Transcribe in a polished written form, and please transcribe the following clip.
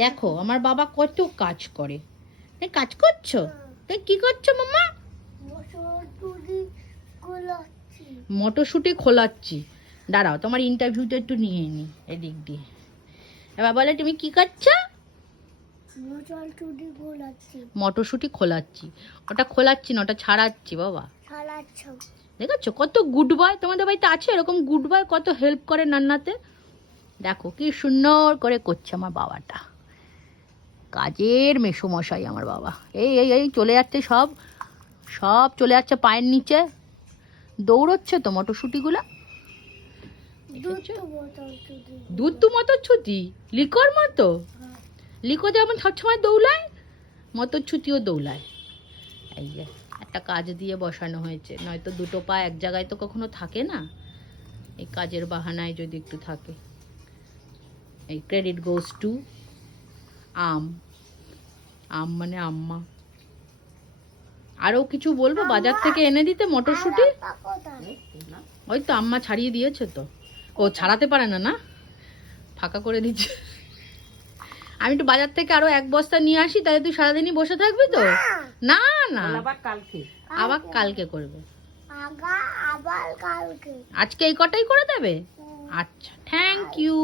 দেখো আমার বাবা কত কাজ করে। কাজ করছো? কি করছো মাম্মা? মটরশুঁটি খোলাচ্ছি। দাঁড়াও তোমার ইন্টারভিউটা একটু নিয়ে নি এদিক দিয়ে। এবার বলে তুমি কি করছো? মটরশুঁটি খোলাচ্ছি। ওটা খোলাচ্ছি না, ওটা ছাড়াচ্ছি বাবা। দেখেছো কত গুড বয়? তোমাদের বাড়িতে আছে এরকম গুড বয়? কত হেল্প করে রান্নাতে। দেখো কি সুন্দর করে করছে আমার বাবাটা। কাজের মেসোমশাই আমার বাবা। এই এই এই চলে যাচ্ছে সব সব চলে যাচ্ছে পায়ের নিচে। দৌড়চ্ছে তো মটরশুঁটিগুলো। দুধ তো মটরশুঁটি লিকোর মতো। লিকো যেমন সবসময় দৌড়ায়, মটরশুঁটিও দৌড়ায়। এই যে একটা কাজ দিয়ে বসানো হয়েছে, নয়তো দুটো পা এক জায়গায় তো কখনো থাকে না। এই কাজের বাহানায় যদি একটু থাকে। এই ক্রেডিট গোজ টু আম। আম মানে আম্মা। আরও কিছু বলবো বাজার থেকে এনে দিতে মটরশুঁটি? ওই তো আম্মা ছাড়িয়ে দিয়েছে তো। ও ছাড়াতে পারে না, না ফাঁকা করে দিচ্ছে। আমি একটু বাজার থেকে আরো এক বস্তা নিয়ে আসি, তাহলে তুই সারাদিনই বসে থাকবি তো? না না আবার কালকে করবে। আজকে এই কটাই করে দেবে? আচ্ছা, থ্যাংক ইউ।